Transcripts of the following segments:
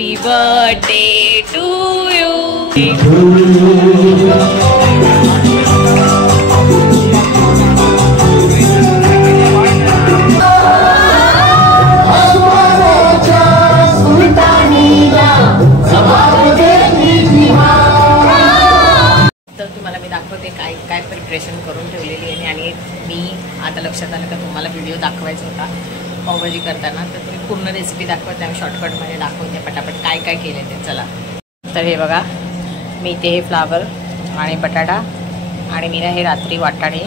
Happy birthday to you. तर तुम्हाला मी दाखवते काय काय प्रिपरेशन करून ठेवलेली आहे आणि मी आता लक्षात आलं का तुम्हाला व्हिडिओ दाखवायचा होता पावभाजी करताना, तर तुम्ही पूर्ण रेसिपी दाखवते आणि शॉर्टकटमध्ये दाखवते पटापट काय काय केले ते। चला तर हे बघा, मी ते हे फ्लावर आणि बटाटा आणि मी ना हे रात्री वाटाणे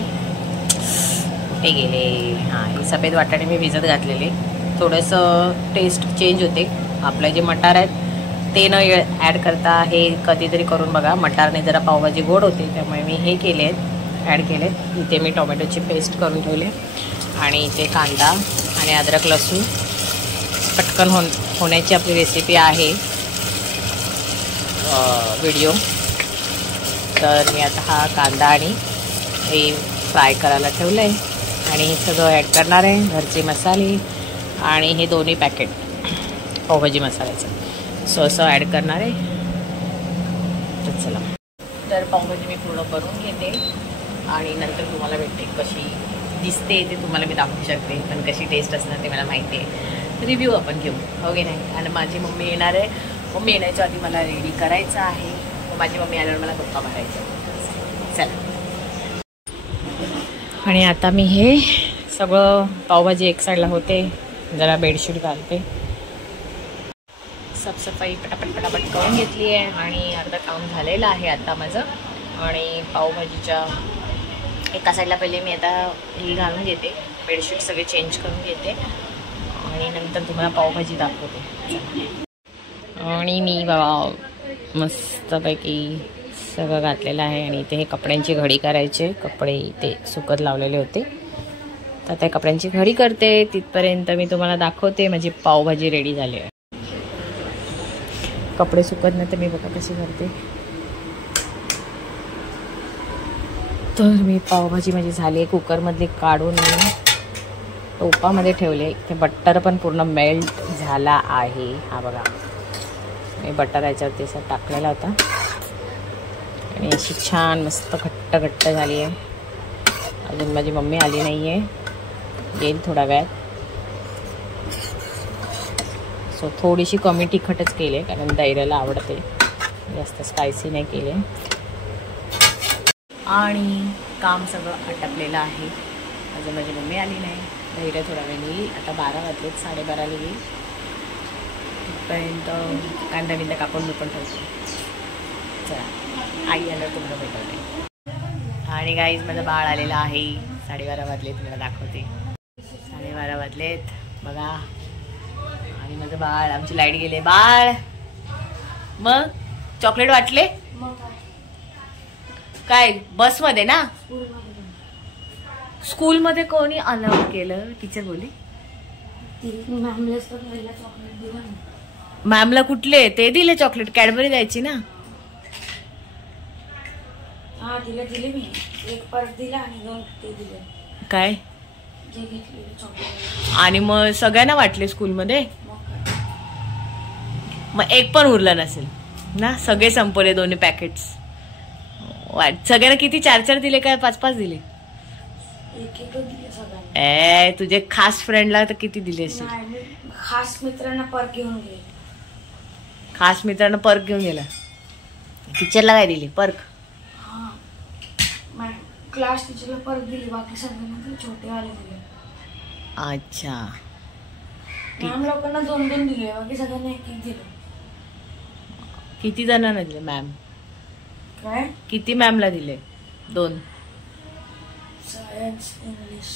ते गेले, हां हे सफेद वाटाणे मी भिजत घातलेले, थोडंसं टेस्ट चेंज होते। आपले जे मटार आहेत ते न ॲड करता हे कधीतरी करून बघा, मटारने जरा पावभाजी गोड होते, त्यामुळे मी हे केले आहेत, ॲड केले। इथे मी टोमॅटोची पेस्ट करून ठेवले आणि इथे कांदा आणि अद्रक लसूण पटकन होण्याची आपली रेसिपी आहे व्हिडिओ। तर मी आता हा कांदा आणि हे फ्राय करायला ठेवलं आहे आणि हे सगळं ॲड करणार आहे, घरचे मसाले आणि हे दोन्ही पॅकेट पावभाजी मसाल्याचं असं ॲड करणार आहे। तर चला, तर पावभाजी मी पूर्ण करून घेते आणि नंतर तुम्हाला भेटते कशी दिसते ते तुम्हाला मी दाखवू शकते, पण कशी टेस्ट असणार ते मला माहिती आहे। रिव्ह्यू आपण घेऊ, हो की नाही। आणि माझी मम्मी येणार आहे, मम्मी येण्याच्या आधी मला रेडी करायचं आहे, माझी मम्मी आल्यावर मला गप्पा मारायचं। चला, आणि आता मी हे सगळं पावभाजी एक साईडला होते, जरा बेडशीट घालते, साफसफाई पटापट पटापट करून घेतली आहे आणि अर्धा काम झालेलं आहे आता माझं। आणि पावभाजीच्या एका साईडला पहिले मी आता ही घालून घेते, बेडशीट सगळे चेंज करून घेते आणि नंतर तुम्हाला पावभाजी दाखवते। आणि मी बाबा मस्तपैकी सगळं घातलेलं आहे आणि इथे हे कपड्यांची घडी करायचे, कपडे इथे सुकत लावलेले होते, तर त्या कपड्यांची घडी करते, तिथपर्यंत मी तुम्हाला दाखवते माझी पावभाजी रेडी झाली आहे। कपडे सुकत नाही तर मी बघा कशी करते। तर मी पावभाजी माझी झाली आहे, कुकरमधली काढून मी टोपामध्ये ठेवले, ते बटर पण पूर्ण मेल्ट झाला आहे। हा बघा, मी बटर याच्यावरती असं टाकलेला होता आणि अशी छान मस्त घट्ट घट्ट झाली आहे। अजून माझी मम्मी आली नाही आहे, येईल थोड्या वेळात, सो थोडीशी कमी तिखटच केली आहे कारण धैर्याला आवडते, जास्त स्पायसी नाही केले। आणि काम सगळं आटपलेलं आहे, अजून माझी मम्मी आली नाही, धैर्य थोडा वेळ येईल, आता 12 वाजलेत, 12:30 येईल, तिथपर्यंत कांदा बिंदा कापून मी पण ठेवते। चला, आई आल्यावर तुम्हाला भेटवते। आणि गाईज माझं बाळ आलेलं आहे, 12:30 वाजलेत, तुम्हाला दाखवते, 12:30 वाजलेत बघा, आणि माझं बाळ, आमची लाईट गेले, बाळ मग चॉकलेट वाटले काय बसमध्ये ना, स्कूलमध्ये कोणी अलाउड केलं, टीचर बोली मॅमला कुठले ते दिले चॉकलेट, कॅडबरी द्यायची ना, हा दिले मी, एक परत दिला आणि 2 ते दिले, काय जे घेतलेले चॉकलेट, आणि मग सगळ्यांना वाटले स्कूलमध्ये, मग एक पण उरला नसेल ना, सगळे संपवले दोन्ही पॅकेट्स। सगळ्यांना किती 4-4 दिले काय 5-5 दिले? एक दिले सगळ्यांना। तुझे खास फ्रेंडला तर किती दिले असतील? खास मित्रांना पर्क घेऊन गेले, खास मित्रांना पर्क घेऊन गेला, टीचरला काय दिले पर्क? हा, क्लास टीचरला पर्क दिली, बाकी सगळ्यांना छोटे वाले दिले। अच्छा, मॅम लोकांना 2-2 दिले, बाकी सगळ्यांना 1-1 दिले। किती जणांना दिले मॅम? काय किती मॅमला दिले? 2? Science, English.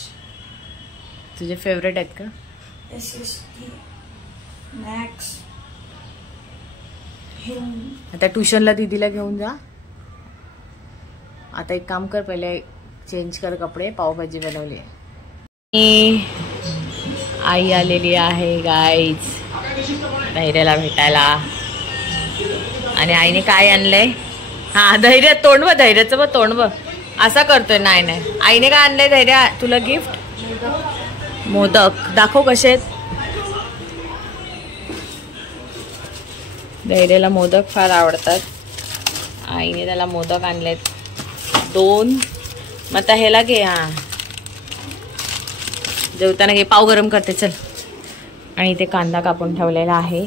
तुझे फेवरेट आहेत का? SST, maths, Hindi. आता ट्युशनला दीदीला घेऊन जा, आता एक काम कर, पहिले चेंज कर कपडे, पावभाजी बनवली। आई आलेली आहे गाईज धैर्याला भेटायला, आणि आईने काय आणलंय? हा धैर्य तोंडव, धैर्याचं बघ तोंडव असा करतोय, नाही नाही, आईने काय आणलंय धैर्य तुला गिफ्ट? मोदक दाखव कसे आहेत, धैर्याला मोदक फार आवडतात. आईने त्याला मोदक आणलेत 2. मग आता ह्याला घे. हा जेवताना घे. पाव गरम करते चल. आणि इथे कांदा कापून ठेवलेला आहे.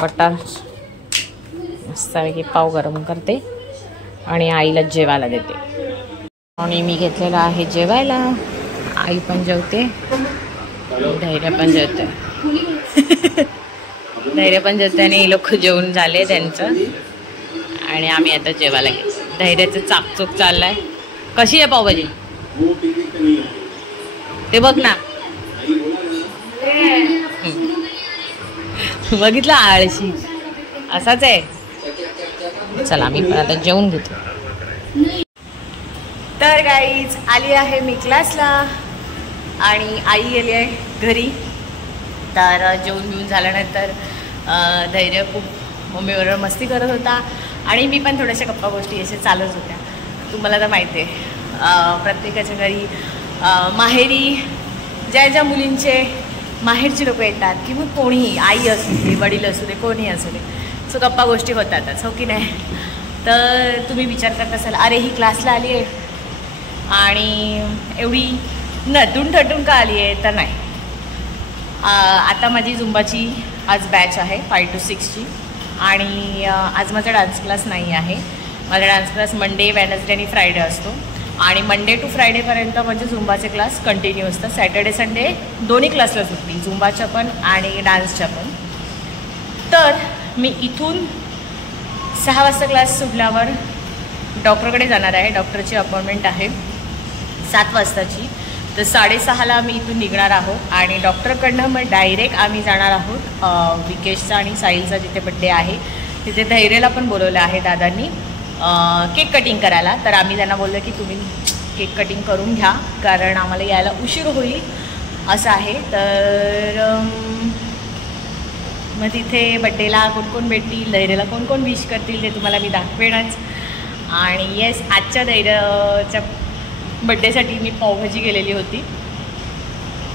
बटर मस्तपैकी पाव गरम करते आणि आईला जेवायला देते. आणि मी घेतलेलं आहे जेवायला. आई पण जेवते, धैर्य पण जेवते. धैर्य पण जेवते आणि हे लोक जेवून झाले त्यांचं. आणि आम्ही आता जेवायला घेतो. धैर्याचं चाकचूक चाललाय. कशी आहे पावभाजी ते बघ ना. बघितलं आळशी असाच आहे. चला मी पण आता जेवून घेतो. तर गाईज आली आहे मी क्लासला आणि आई गेली आहे घरी. तर जेवून घेऊन झाल्यानंतर धैर्य खूप मम्मीबरोबर मस्ती करत होता आणि मी पण थोड्याशा गप्पा गोष्टी असे चालूच होत्या. तुम्हाला तर माहिती आहे प्रत्येकाच्या घरी माहेरी ज्या मुलींचे माहेरची लोक येतात किंवा कोणीही आई असू दे वडील असू दे कोणीही असू दे सो गप्पा गोष्टी होतातच हो की नाही. तर तुम्ही विचार करत असाल अरे ही क्लासला आली आहे आणि एवढी नटून थटून का आली आहे. तर नाही, आता माझी झुंबाची आज बॅच आहे 5 to 6ची आणि आज माझा डान्स क्लास नाही आहे. माझा डान्स क्लास मंडे वेडनेसडे आणि फ्रायडे असतो आणि मंडे टू फ्रायडेपर्यंत म्हणजे झुंबाचे क्लास कंटिन्यू असतात. सॅटर्डे संडे दोन्ही क्लासला सुट्टी, झुंबाच्या पण आणि डान्सच्या पण. तर मी इथून 6 वाजता क्लास सुटल्यावर डॉक्टरकडे जाणार आहे. डॉक्टरची अपॉइंटमेंट आहे 7 वाजताची. तर 6:30ला मी इथून निघणार आहोत आणि डॉक्टरकडनं मग डायरेक्ट आम्ही जाणार आहोत विकेशचा आणि साहिलचा जिथे बड्डे आहे तिथे. धैर्याला पण बोलवलं आहे दादांनी केक कटिंग करायला. तर आम्ही त्यांना बोललो की तुम्ही केक कटिंग करून घ्या कारण आम्हाला यायला उशीर होईल असं आहे. तर मग तिथे बड्डेला कोण कोण भेटतील, धैर्याला कोण कोण विश करतील ते तुम्हाला मी दाखवेनच. आणि येस आजच्या धैर्याच्या बड्डेसाठी मी पावभाजी केलेली होती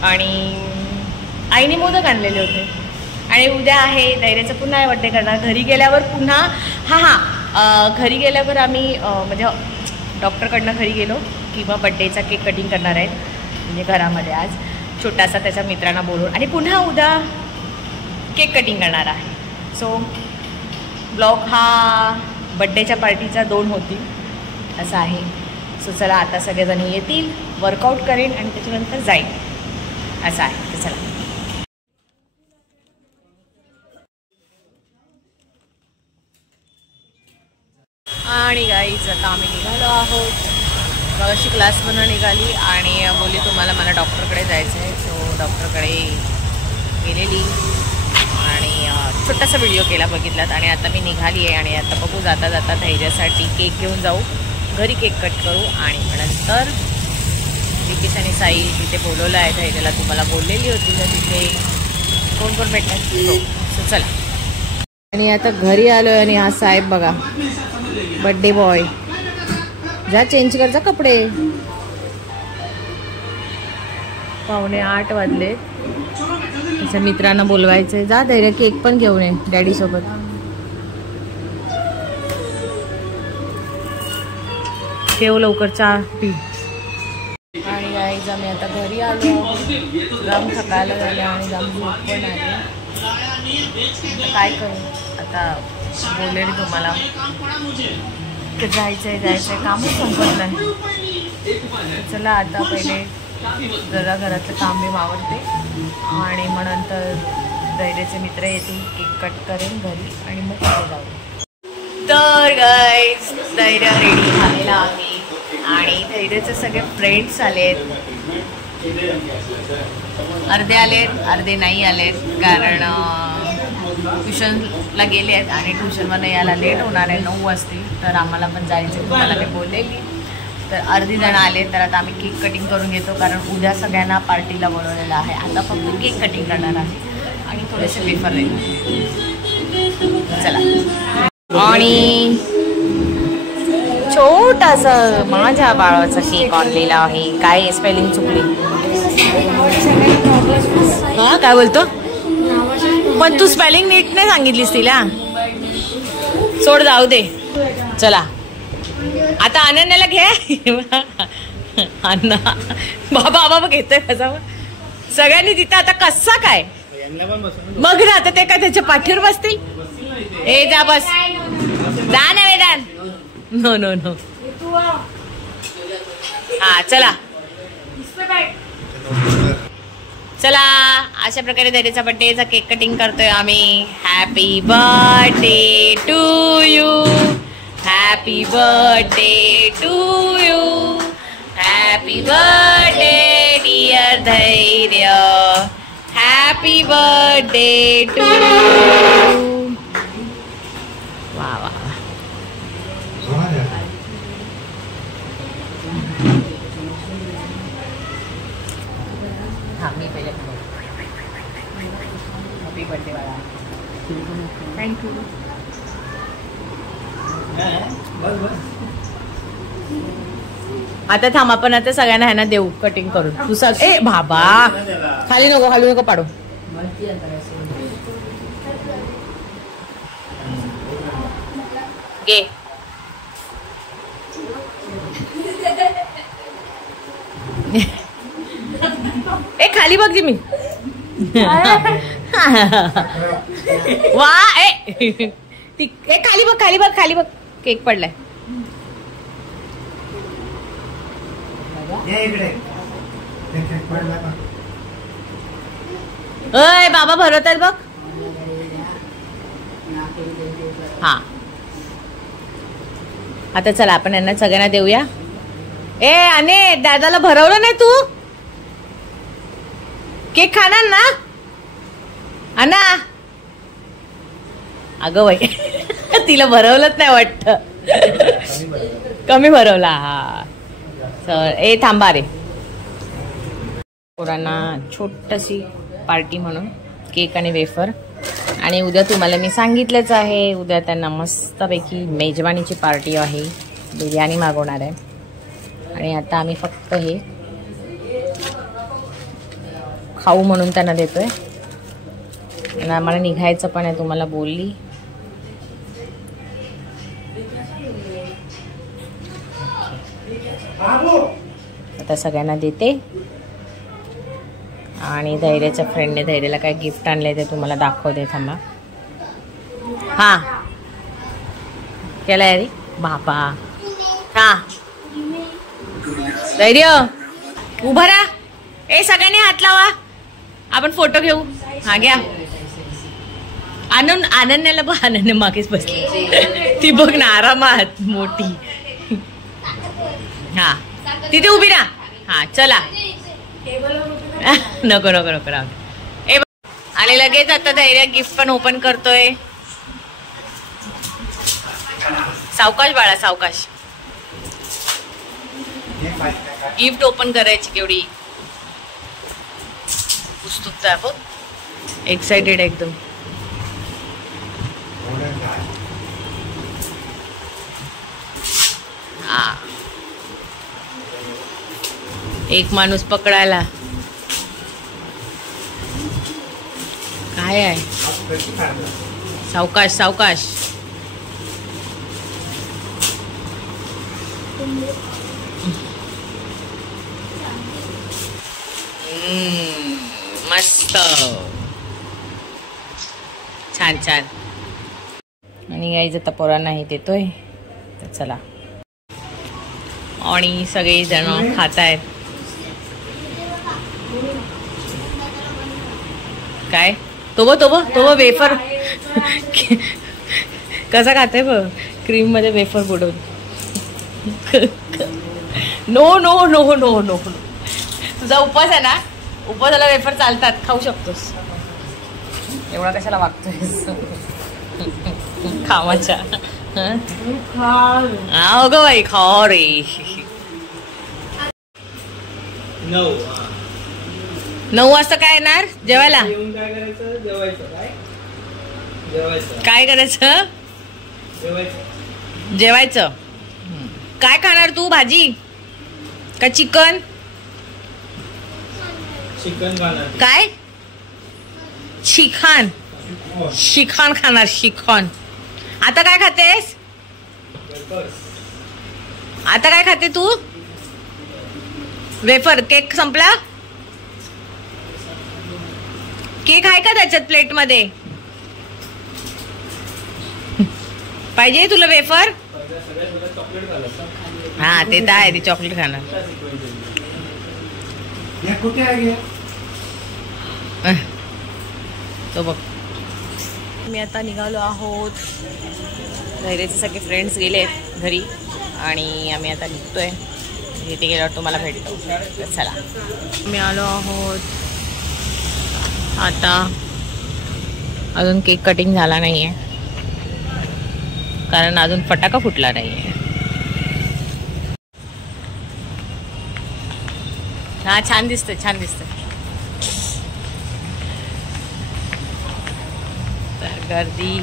आणि आईने मोदक आणलेले होते. आणि उद्या आहे धैर्याचं पुन्हा बड्डे करणार. घरी गेल्यावर पुन्हा घरी गेल्यावर आम्ही म्हणजे डॉक्टरकडनं घरी गेलो किंवा बड्डेचा केक कटिंग करणार आहेत म्हणजे घरामध्ये आज छोटासा त्याच्या मित्रांना बोलवून आणि पुन्हा उद्या केक कटिंग करणार आहे. सो ब्लॉग हा बड्डेच्या पार्टीचा 2 होतील असं आहे. सो चला आता सगळेजण येतील, वर्कआउट करेन आणि त्याच्यानंतर जाईल असं आहे. तर चला. आणि गाईज आता आम्ही निघालो आहोत. अशी क्लासमधून निघाली आणि बोलली तुम्हाला मला डॉक्टरकडे जायचं आहे. सो डॉक्टरकडे गेलेली आणि छोटासा व्हिडिओ केला बघितलात आणि आता मी निघाली आहे. आणि आता बघू जाता जाता धैर्यासाठी केक घेऊन जाऊ, घरी केक कट करू आणि नंतर विकेश आणि साई तिथे बोलवलं आहे धैर्याला. तुम्हाला बोललेली होती तर तिथे कोण कोण भेटतात हो. सो चला. आणि आता घरी आलो आहे आणि हा साहेब बघा बड्डे बॉय जा चेंज कर जा कपडे. 7:45 वाजले. त्याच्या मित्रांना बोलवायचं जा धैर्य केक पण घेऊन ये डॅडी सोबत. ठेव लवकर चहा पी. आणि गाईज आम्ही आता घरी आलो. जाम थकायला झाले आणि जाम झोप पण आली. काय करू आता बोललेली तुम्हाला जायचंय कामच संपत नाही. चला आता पहिले जरा घरातलं काम मी मावरते आणि मग नंतर धैर्याचे मित्र येतील, केक कट करेन घरी आणि मग तिथे जाऊ. तर गाईज धैर्य रेडी झालेला आहे आणि धैर्याचे सगळे फ्रेंड्स आलेत. अर्धे आलेत अर्धे नाही आलेत कारण ट्युशनला गेले आहेत आणि ट्युशनमध्ये यायला लेट होणार आहे 9 वाजतील. तर आम्हाला पण जायचं तुम्हाला ते बोललेली. तर अर्धी जण आले तर आता आम्ही केक कटिंग करून घेतो कारण उद्या सगळ्यांना पार्टीला बोलवलेलं आहे. आता फक्त केक कटिंग करणार आहे आणि थोडेसे वेफर राहील. चला. आणि छोटासा माझ्या बाळाचा केक आणलेला आहे. काय स्पेलिंग चुकली हा काय बोलतो पण तू स्पेलिंग नीट नाही सांगितलीस तिला. सोड जाऊ दे. चला आता अनन्याला घे. अण्णा बाबा बाबा घेतोय कसा सगळ्यांनी तिथं आता कसा काय मग ना आता ते काय त्याच्या पाठीवर बसतील. ए जा बस जा ना वेदान. No no no. हा चला चला अशा प्रकारे धैर्याचा बर्थडेचा केक कटिंग करतोय आम्ही. Happy birthday to you. Happy birthday to you. Happy birthday dear Dhairya. Happy birthday to you. वा वा हा मी पहिले हॅपी बर्थडे वाला. थँक्यू. आता थांब आपण आता सगळ्यांना ह्यांना देऊ कटिंग करून. तू सग ए बाबा खाली नको पाडू. घे. ए खाली बघ मी. वा ए खाली बघ केक पडलाय. अय बाबा भरवतात बघ. हा आता चला आपण यांना सगळ्यांना देऊया. ए अने दादाला भरवलं नाही तू केक खाणार ना अना. अगं बाई तिला भरवलंच नाही वाटत. कमी भरवला. हा चल ए थांबा रे. पोरांना छोटीशी पार्टी म्हणून केक आणि वेफर. आणि उद्या तुम्हाला मी सांगितलंच आहे उद्या त्यांना मस्तपैकी मेजवानीची पार्टी आहे. बिर्याणी मागवणार आहे. आणि आता आम्ही फक्त हे खाऊ म्हणून त्यांना देतोय. आणि आम्हाला निघायचं पण आहे तुम्हाला बोलली. आता सगळ्यांना देते. आणि धैर्याच्या फ्रेंडने धैर्याला काय गिफ्ट आणले ते तुम्हाला दाखवते. थांबा. हा केला रे बाबा. हा धैर्य उभा राहा. ए सगळ्यांनी हात लावा आपण फोटो घेऊ. हा घ्या. अनन्याला बघ. अनन्या मागेच बसली ती बघ ना आरामात मोठी. हा तिथे उभी राहा. हा चला. नको नको नको राहू. ए आणि लगेच आता धैर्य गिफ्ट पण ओपन करतोय. सावकाश बाळा सावकाश. गिफ्ट ओपन करायची केवढी उत्सुकता आहे बघ. एक्साइटेड एकदम. हा एक माणूस पकडायला. काय आहे सावकाश सावकाश. मस्त छान छान. आणि गाईज आता पोरांना हे देतोय. तर चला. आणि सगळे जण खात आहेत. काय तो वेफर कसा खाते बघ. क्रीम मध्ये वेफर बुडवून. No no no no no. तुझा उपवास आहे ना. उपवासाला वेफर चालतात. खाऊ शकतोस. एवढा कशाला वागतोय खावाच्या. हो ग बाई खा रे. 9 वाजता काय येणार जेवायला. काय करायचं जेवायचं. काय खाणार तू भाजी का चिकन. काय शिखान खाणार शिखन. आता काय खातेस? आता काय खाते तू? वेफर. केक संपला? केक आहे का त्याच्यात प्लेट मध्ये? पाहिजे तुला वेफर? हा ते तर आहे, ती चॉकलेट खाणार. कुठे आहे तो बघ. मी आता निघालो आहोत. धैर्याचे सगळे फ्रेंड्स गेलेत घरी आणि आम्ही आता निघतोय. इथे गेल्यावर तुम्हाला भेटतो. तर चला, मी आलो आहोत. आता अजून केक कटिंग झाला नाहीये कारण अजून फटाका फुटला नाहीये. हा छान दिसतोय, छान दिसतोय. तर गर्दी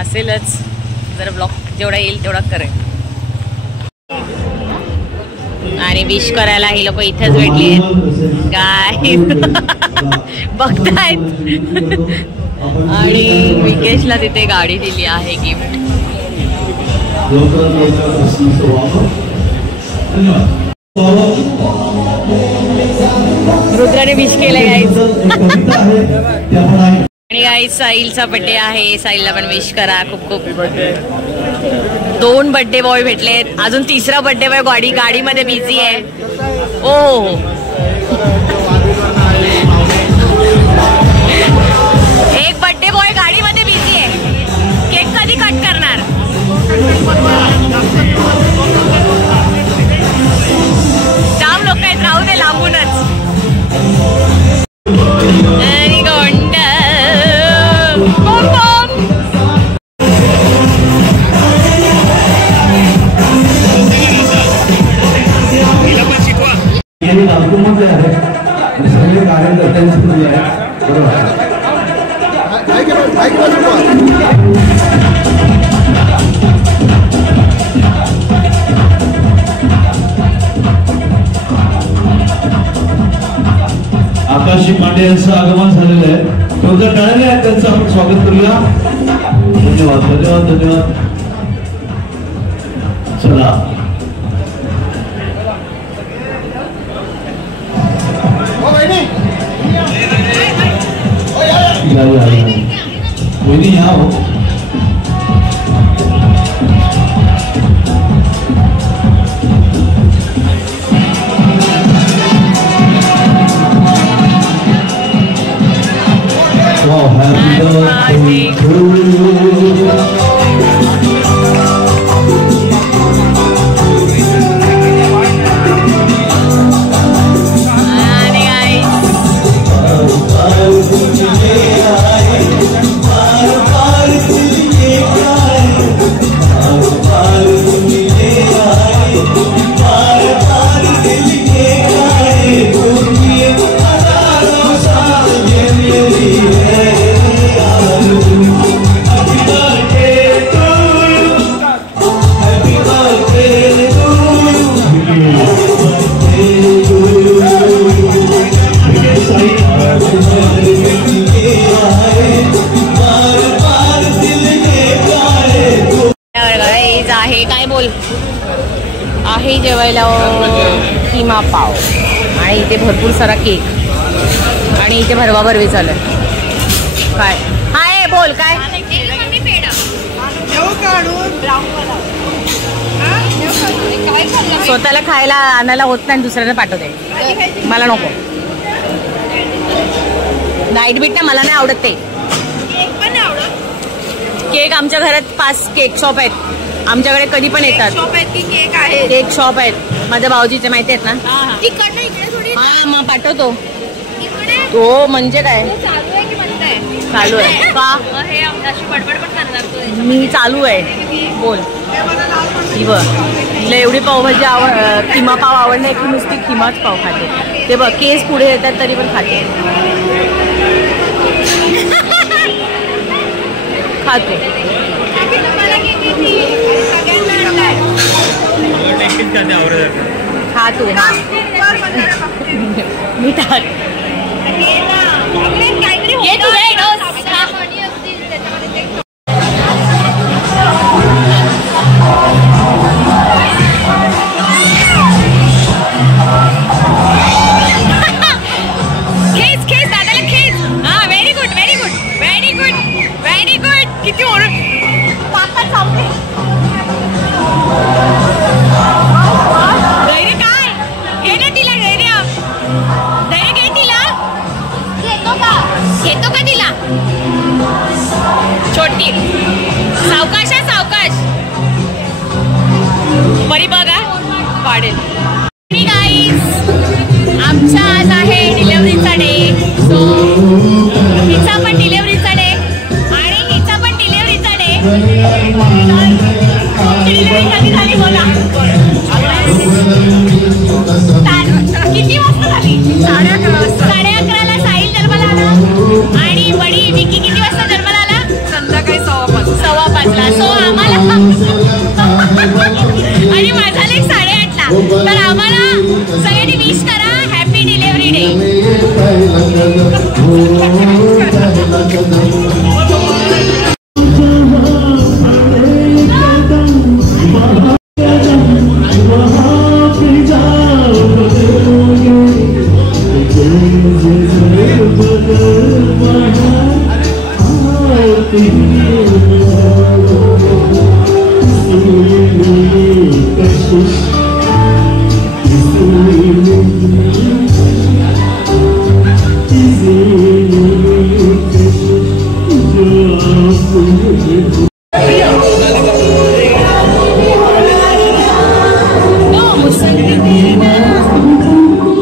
असेलच. जर ब्लॉग जेवढा येईल तेवढा करेल. आणि विश करायला ही लोक इथेच भेटली आहेत काय बघतायत. आणि विकेशला तिथे गाडी दिली आहे गिफ्ट. रुद्राने विश केलंय गाईज. आणि गाईज साहिलचा बर्थडे आहे. साहिलला पण विश करा. खूप खूप 2 बर्थडे बॉय भेटलेत. अजून 3रा बर्थडे बॉय गाडीमध्ये बिझी आहे. ओ एक बर्थडे बॉय गाडीमध्ये बिझी आहे. केक कधी कट करणार? जाम लोक आहेत, राहू दे लांबूनच. आणि गोंड बम बम. आकाशी मांडे यांचं आगमन झालेलं आहे. थोडं टाळले आहे, त्यांचं आपण स्वागत करूया. धन्यवाद धन्यवाद धन्यवाद. चला वहिनी या हो. Wow, happy birthday to you. आहे काय बोल आहे जेवायला किमा पाव आणि इथे भरपूर सारा केक आणि इथे भरवा भरवी चालू आहे. काय हाय बोल काय स्वतःला खायला आणायला होत नाही, दुसऱ्याला पाठवते. मला नको नाईट बीट ना, मला नाही आवडत ते केक. आमच्या घरात 5 केक शॉप आहेत. आमच्याकडे कधी पण येतात. केक शॉप आहेत माझ्या भाऊजीचे, माहिती आहेत ना. हा मग पाठवतो. तो म्हणजे काय चालू आहे का? मी चालू आहे बोल. तिला एवढी पावभाजी किमा पाव आवडले की नुसती किमाच पाव खाते. ते बघ केस पुढे येतात तरी पण खाते. खा तू. हा मी टाक. 11:30ला साहिल जन्माला आला आणि बडी विकी किती वाजता जन्माला आला? संध्याकाळी 5:15. सो आम्हाला आणि माझा लेक 8:30ला. तर आम्हाला सगळ्यांनी विश करा हॅपी डिलिव्हरी डे.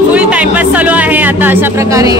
फुल टाइमपास चालू आहे आता अशा प्रकारे.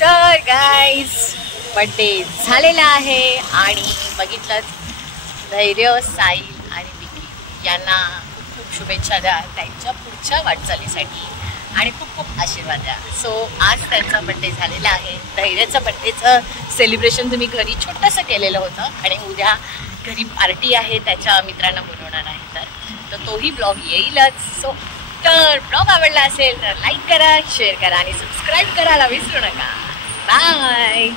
तर गाईज बर्थडे झालेला आहे आणि बघितलं धैर्य, साहिल आणि विकी यांना खूप खूप शुभेच्छा द्या त्यांच्या पुढच्या वाटचालीसाठी आणि खूप खूप आशीर्वाद द्या. सो आज त्यांचा बड्डे झालेला आहे. धैर्याचं बड्डेचं सेलिब्रेशन तुम्ही घरी छोटंसं केलेलं होतं आणि उद्या घरी पार्टी आहे, त्याच्या मित्रांना बोलवणार आहे तर तोही ब्लॉग येईलच. सो तर ब्लॉग आवडला असेल तर लाईक करा, शेअर करा आणि सबस्क्राईब करायला विसरू नका. बाय.